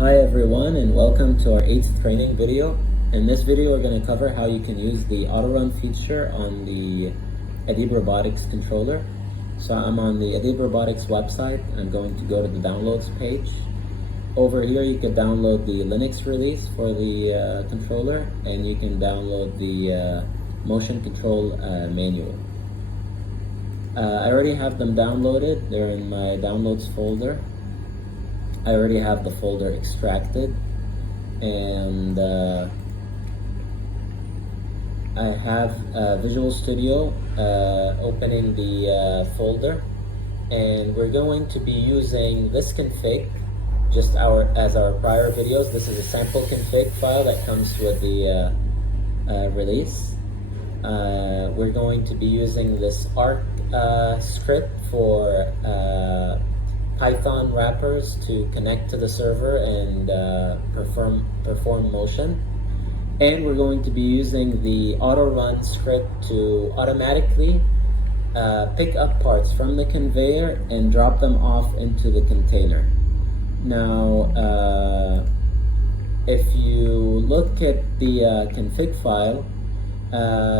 Hi everyone, and welcome to our 8th training video. In this video we're going to cover how you can use the Autorun feature on the Adib Robotics controller. So I'm on the Adib Robotics website. I'm going to go to the downloads page. Over here you can download the Linux release for the controller, and you can download the motion control manual. I already have them downloaded. They're in my downloads folder. I already have the folder extracted, and I have Visual Studio opening the folder, and we're going to be using this config just as our prior videos. This is a sample config file that comes with the release. We're going to be using this ARC script for Python wrappers to connect to the server and perform motion. And we're going to be using the Autorun script to automatically pick up parts from the conveyor and drop them off into the container. Now, if you look at the config file,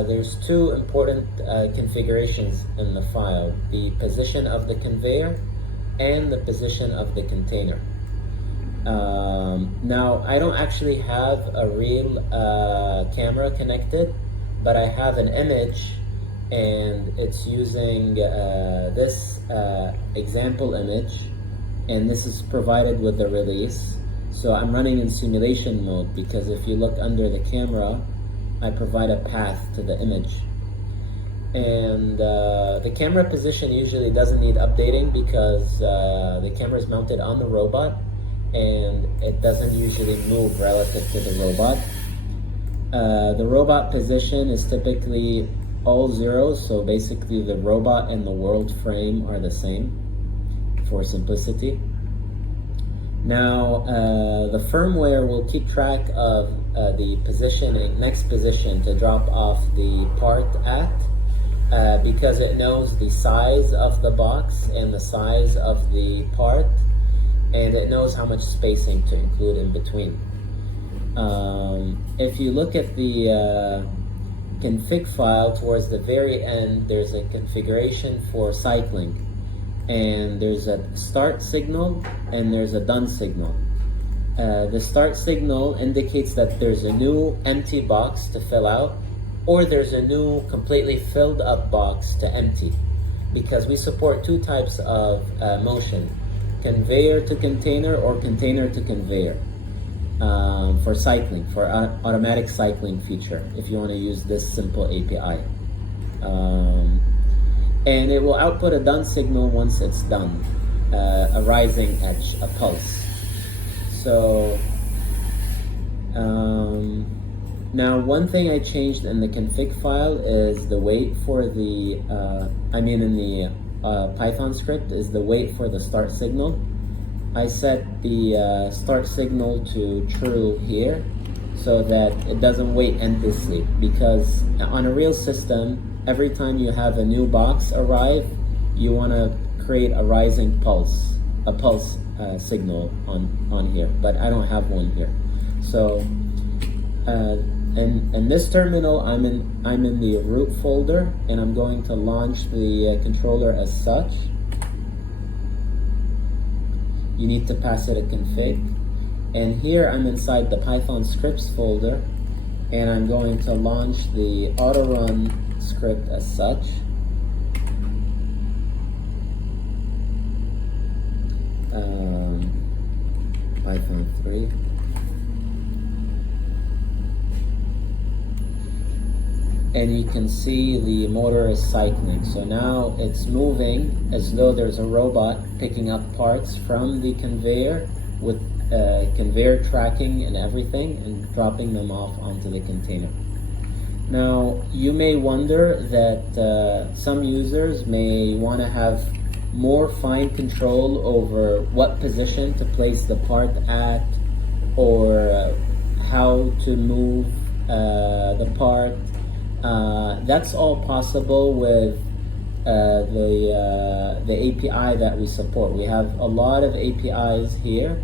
there's two important configurations in the file: the position of the conveyor and the position of the container. Now, I don't actually have a real camera connected, but I have an image, and it's using this example image, and this is provided with the release. So I'm running in simulation mode, because if you look under the camera, I provide a path to the image. And the camera position usually doesn't need updating, because the camera is mounted on the robot and it doesn't usually move relative to the robot. The robot position is typically all zeros, so basically the robot and the world frame are the same for simplicity. Now, the firmware will keep track of the position and next position to drop off the part at, because it knows the size of the box and the size of the part, and it knows how much spacing to include in between. If you look at the config file towards the very end, there's a configuration for cycling, and there's a start signal and there's a done signal. The start signal indicates that there's a new empty box to fill out, or there's a new completely filled up box to empty, because we support two types of motion: conveyor to container or container to conveyor, for cycling, for automatic cycling feature, if you want to use this simple API. And it will output a done signal once it's done, a rising edge, a pulse. So now, one thing I changed in the config file is the wait for the, in the Python script, is the wait for the start signal. I set the start signal to true here, so that it doesn't wait endlessly, because on a real system, every time you have a new box arrive, you want to create a rising pulse, a pulse signal on here, but I don't have one here. So in this terminal, I'm in the root folder, and I'm going to launch the controller as such. You need to pass it a config, and here I'm inside the Python scripts folder, and I'm going to launch the Autorun script as such. Python 3. And you can see the motor is cycling. So now it's moving as though there's a robot picking up parts from the conveyor with conveyor tracking and everything, and dropping them off onto the container. Now, you may wonder that some users may want to have more fine control over what position to place the part at, or how to move the part. That's all possible with the API that we support. We have a lot of APIs here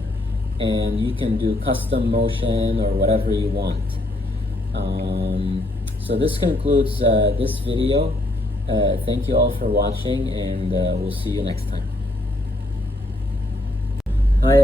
and you can do custom motion or whatever you want. So this concludes this video. Thank you all for watching, and we'll see you next time.